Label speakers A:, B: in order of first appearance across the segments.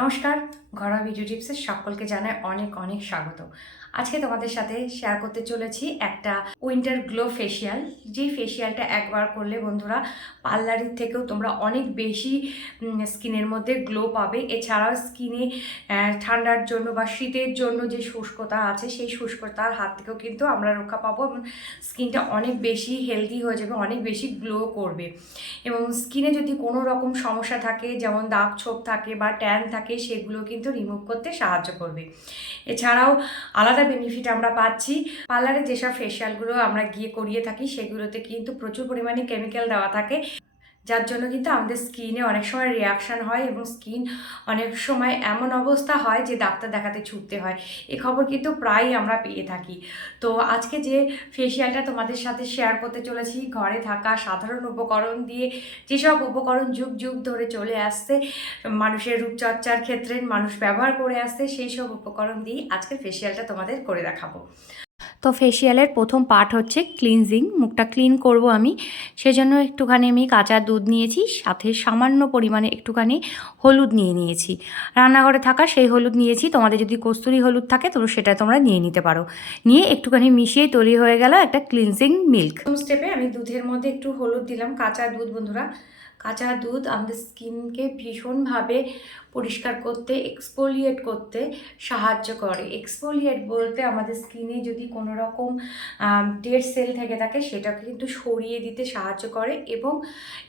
A: নমস্কার, ঘরোয়া ভিডিও টিপসের সকলকে জানায় অনেক অনেক স্বাগত। আজকে তোমাদের সাথে শেয়ার করতে চলেছি একটা উইন্টার গ্লো ফেসিয়াল যে ফেসিয়ালটা একবার করলে বন্ধুরা পার্লারের থেকেও তোমরা অনেক বেশি স্কিনের মধ্যে গ্লো পাবে। এছাড়াও স্কিনে ঠান্ডার জন্য বা শীতের জন্য যে শুষ্কতা আছে, সেই শুষ্কতার হাত থেকেও কিন্তু আমরা রক্ষা পাবো এবং স্কিনটা অনেক বেশি হেলদি হয়ে যাবে, অনেক বেশি গ্লো করবে। এবং স্কিনে যদি কোনো রকম সমস্যা থাকে, যেমন দাগ ছোপ থাকে বা ট্যান থাকে, সেগুলো কিন্তু রিমুভ করতে সাহায্য করবে। এছাড়াও আলাদা বেনিফিট আমরা পাচ্ছি। পার্লারে যেসব ফেশিয়ালগুলো আমরা গিয়ে করিয়ে থাকি, সেগুলোতে কিন্তু প্রচুর পরিমাণে কেমিক্যাল দেওয়া থাকে। যার জন্য কিন্তু আমাদের স্কিনে অনেক সময় রিয়াকশান হয় এবং স্কিন অনেক সময় এমন অবস্থা হয় যে ডাক্তার দেখাতে ছুটতে হয়। এ খবর কিন্তু প্রায়ই আমরা পেয়ে থাকি। তো আজকে যে ফেসিয়ালটা তোমাদের সাথে শেয়ার করতে চলেছি, ঘরে থাকা সাধারণ উপকরণ দিয়ে যেসব উপকরণ যুগ যুগ ধরে চলে আসছে, মানুষের রূপচর্চার ক্ষেত্রে মানুষ ব্যবহার করে আসছে, সেই সব উপকরণ দিয়ে আজকের ফেসিয়ালটা তোমাদের করে দেখাবো। তো ফেসিয়ালের প্রথম পার্ট হচ্ছে ক্লিনজিং, মুখটা ক্লিন করব আমি। সেজন্য একটুখানি আমি কাঁচা দুধ নিয়েছি, সাথে সামান্য পরিমাণে একটুখানি হলুদ নিয়ে নিয়েছি। রান্নাঘরে থাকা সেই হলুদ নিয়েছি, তোমাদের যদি কস্তুরি হলুদ থাকে তো সেটা তোমরা নিয়ে নিতে পারো। নিয়ে একটুখানি মিশিয়ে তৈরি হয়ে গেল একটা ক্লিনজিং মিল্ক। স্টেপে আমি দুধের মধ্যে একটু হলুদ দিলাম, কাঁচা দুধ বন্ধুরা। কাঁচা দুধ আমাদের স্কিনকে ভীষণভাবে পরিষ্কার করতে এক্সপোলিয়েট করতে সাহায্য করে। এক্সপোলিয়েট বলতে আমাদের স্কিনে যদি কোনো রকম ডেড সেল থেকে থাকে, সেটাকে কিন্তু সরিয়ে দিতে সাহায্য করে এবং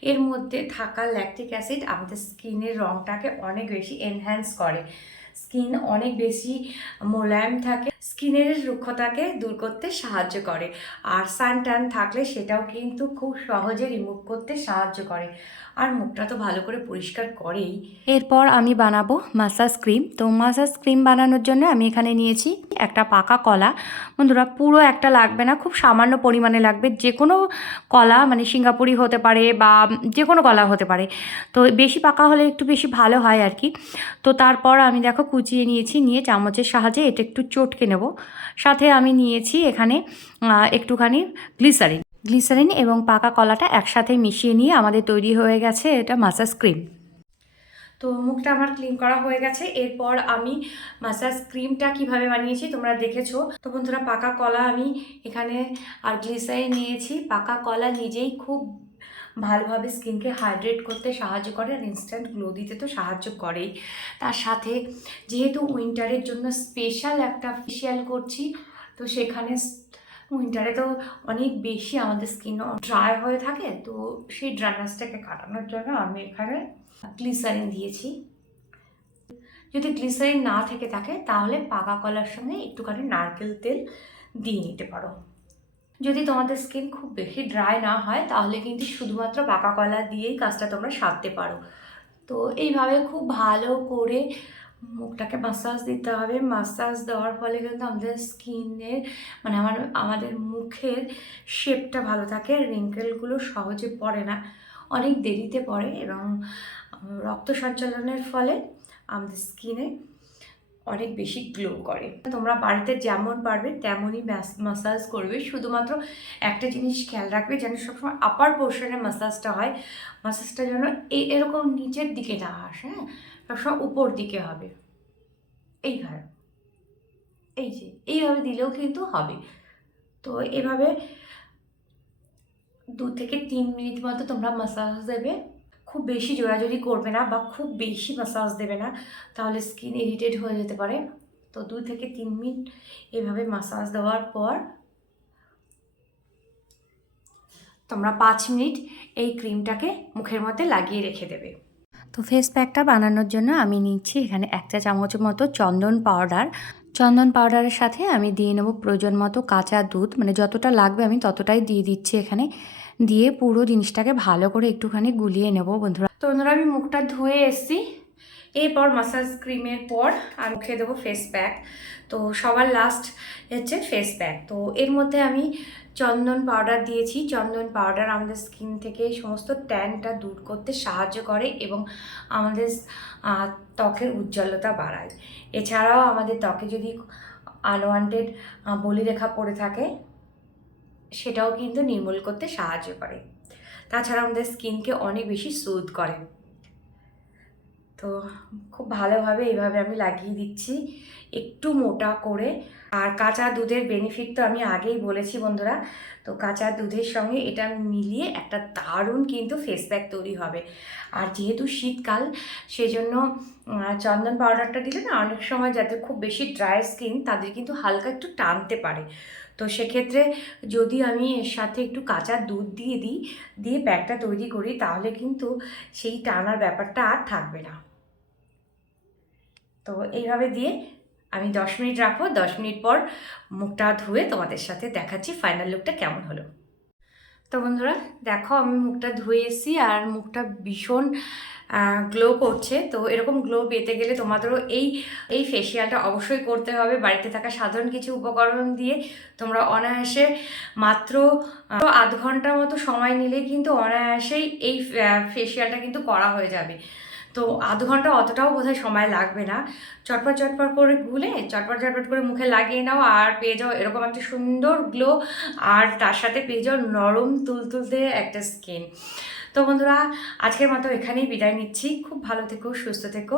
A: এর মধ্যে থাকা ল্যাকটিক অ্যাসিড আমাদের স্কিনের রঙটাকে অনেক বেশি এনহ্যান্স করে। স্কিন অনেক বেশি মোলায়েম থাকে। স্কিনের রুক্ষতাকে দূর করতে সাহায্য করে। আর সান ট্যান থাকলে সেটাও কিন্তু খুব সহজে রিমুভ করতে সাহায্য করে। আর মুখটা তো ভালো করে পরিষ্কার করেই। এরপর আমি বানাবো মাসাজ ক্রিম তো মাসাজ ক্রিম বানানোর জন্য আমি এখানে নিয়েছি একটা পাকা কলা। বন্ধুরা, পুরো একটা লাগবে না, খুব সামান্য পরিমাণে লাগবে। যে কোনো কলা মানে সিঙ্গাপুরি হতে পারে বা যে কোনো কলা হতে পারে। তো বেশি পাকা হলে একটু বেশি ভালো হয় আর কি। তো তারপর আমি দেখো কুচিয়ে নিয়েছি, নিয়ে চামচের সাহায্যে এটা একটু চটকে নেব। সাথে আমি নিয়েছি এখানে একটুখানি গ্লিসারিন গ্লিসারিন এবং পাকা কলাটা একসাথে মিশিয়ে নিয়ে আমাদের তৈরি হয়ে গেছে এটা মাসাজ ক্রিম তো মুখটা আমার ক্লিন করা হয়ে গেছে। এরপর আমি মাসাজ ক্রিমটা কীভাবে বানিয়েছি তোমরা দেখেছ। তো বন্ধুরা, পাকা কলা আমি এখানে আর গ্লিসারিন নিয়েছি। পাকা কলা নিজেই খুব ভালোভাবে স্কিনকে হাইড্রেট করতে সাহায্য করে আর ইনস্ট্যান্ট গ্লো দিতে তো সাহায্য করেই। তার সাথে যেহেতু উইন্টারের জন্য স্পেশাল একটা ফেশিয়াল করছি, তো সেখানে উইন্টারে তো অনেক বেশি আমাদের স্কিন ড্রাই হয়ে থাকে, তো সেই ড্রাইনেসটাকে কাটানোর জন্য আমি এখানে গ্লিসারিন দিয়েছি। যদি গ্লিসারিন না থেকে থাকে, তাহলে পাকা কলার সঙ্গে একটুখানি নারকেল তেল দিয়ে নিতে পারো। যদি তোমাদের স্কিন খুব বেশি ড্রাই না হয়, তাহলে কিন্তু শুধুমাত্র পাকা কলা দিয়েই কাজটা তোমরা সারতে পারো। তো এইভাবে খুব ভালো করে মুখটাকে মাসাজ দিতে হবে। মাসাজ দেওয়ার ফলে কিন্তু আমাদের স্কিনের মানে আমার, আমাদের মুখের শেপটা ভালো থাকে রিঙ্কেলগুলো সহজে পড়ে না। অনেক দেরিতে পড়ে এবং রক্ত সঞ্চালনের ফলে আমাদের স্কিনে অনেক বেশি গ্লো করে। তোমরা বাড়িতে যেমন পারবে, তেমনই মাসাজ করবে। শুধুমাত্র একটা জিনিস খেয়াল রাখবে যেন সবসময় আপার পোর্শনে মাসাজটা হয়। মাসাজটা যেন এই এরকম নিচের দিকে না আসে হ্যাঁ? সবসময় উপর দিকে হবে। এইভাবে এই যে, এইভাবে দিলেও কিন্তু হবে। তো এভাবে দু থেকে তিন মিনিট মতো তোমরা মাসাজ দেবে। খুব বেশি জোরাজোরি করবে না বা খুব বেশি মাসাজ দেবে না, তাহলে স্কিন ইরিটেট হয়ে যেতে পারে। তো দু থেকে তিন মিনিট এভাবে মাসাজ দেওয়ার পর তোমরা পাঁচ মিনিট এই ক্রিমটাকে মুখের মধ্যে লাগিয়ে রেখে দেবে। তো ফেস প্যাকটা বানানোর জন্য আমি নিচ্ছি এখানে এক চা চামচের মতো চন্দন পাউডার চন্দন পাউডারের সাথে আমি দিয়ে নেব প্রয়োজন মতো কাঁচা দুধ মানে যতটা লাগবে আমি ততটাই দিয়ে দিচ্ছি এখানে। দিয়ে পুরো জিনিসটাকে ভালো করে একটুখানি গুলিয়ে নেব, বন্ধুরা। তো বন্ধুরা, আমি মুখটা ধুয়ে এসছি। এরপর মাসাজ ক্রিমের পর আমি মুখে দেবো ফেস প্যাক তো সবার লাস্ট হচ্ছে ফেস প্যাক তো এর মধ্যে আমি চন্দন পাউডার দিয়েছি। চন্দন পাউডার আমাদের স্কিন থেকে সমস্ত ট্যানটা দূর করতে সাহায্য করে এবং আমাদের ত্বকের উজ্জ্বলতা বাড়ায়। এছাড়াও আমাদের ত্বকে যদি আনওয়ান্টেড বলিরেখা পড়ে থাকে সেটাও কিন্তু নির্মূল করতে সাহায্য করে। তাছাড়া আমাদের স্কিনকে অনেক বেশি সুদ করে। তো খুব ভালোভাবে এইভাবে আমি লাগিয়ে দিচ্ছি। একটু মোটা করে। আর কাঁচা দুধের বেনিফিট তো আমি আগেই বলেছি বন্ধুরা। তো কাঁচা দুধের সঙ্গে এটা মিলিয়ে একটা দারুণ কিন্তু ফেস প্যাক তৈরি হবে। আর যেহেতু শীতকাল, সেজন্য চন্দন পাউডারটা দিলে না অনেক সময় যাদের খুব বেশি ড্রাই স্কিন তাদের কিন্তু হালকা একটু টানতে পারে। তো সেক্ষেত্রে যদি আমি এর সাথে একটু কাঁচা দুধ দিয়ে দিই, দিয়ে প্যাকটা তৈরি করি, তাহলে কিন্তু সেই টানার ব্যাপারটা আর থাকবে না। তো এইভাবে দিয়ে আমি দশ মিনিট রাখব, দশ মিনিট পর মুখটা ধুয়ে তোমাদের সাথে দেখাচ্ছি ফাইনাল লুকটা কেমন হলো। তো বন্ধুরা, দেখো আমি মুখটা ধুয়ে এসেছি আর মুখটা ভীষণ গ্লো করছে। তো এরকম গ্লো পেতে গেলে তোমাদেরও এই এই ফেসিয়ালটা অবশ্যই করতে হবে। বাড়িতে থাকা সাধারণ কিছু উপকরণ দিয়ে তোমরা অনায়াসে মাত্র আধ ঘণ্টার মতো সময় নিলে কিন্তু অনায়াসেই এই ফেসিয়ালটা কিন্তু করা হয়ে যাবে। তো আধ ঘণ্টা অতটাও বোধহয় সময় লাগবে না। চটপট চটপট করে গুলে, চটপট চটপট করে মুখে লাগিয়ে নাও আর পেয়ে যাও এরকম একটা সুন্দর গ্লো আর তার সাথে পেয়ে যাও নরম, তুলতুলতে একটা স্কিন তো বন্ধুরা, আজকের মতো এখানেই বিদায় নিচ্ছি। খুব ভালো থেকো, সুস্থ থেকো।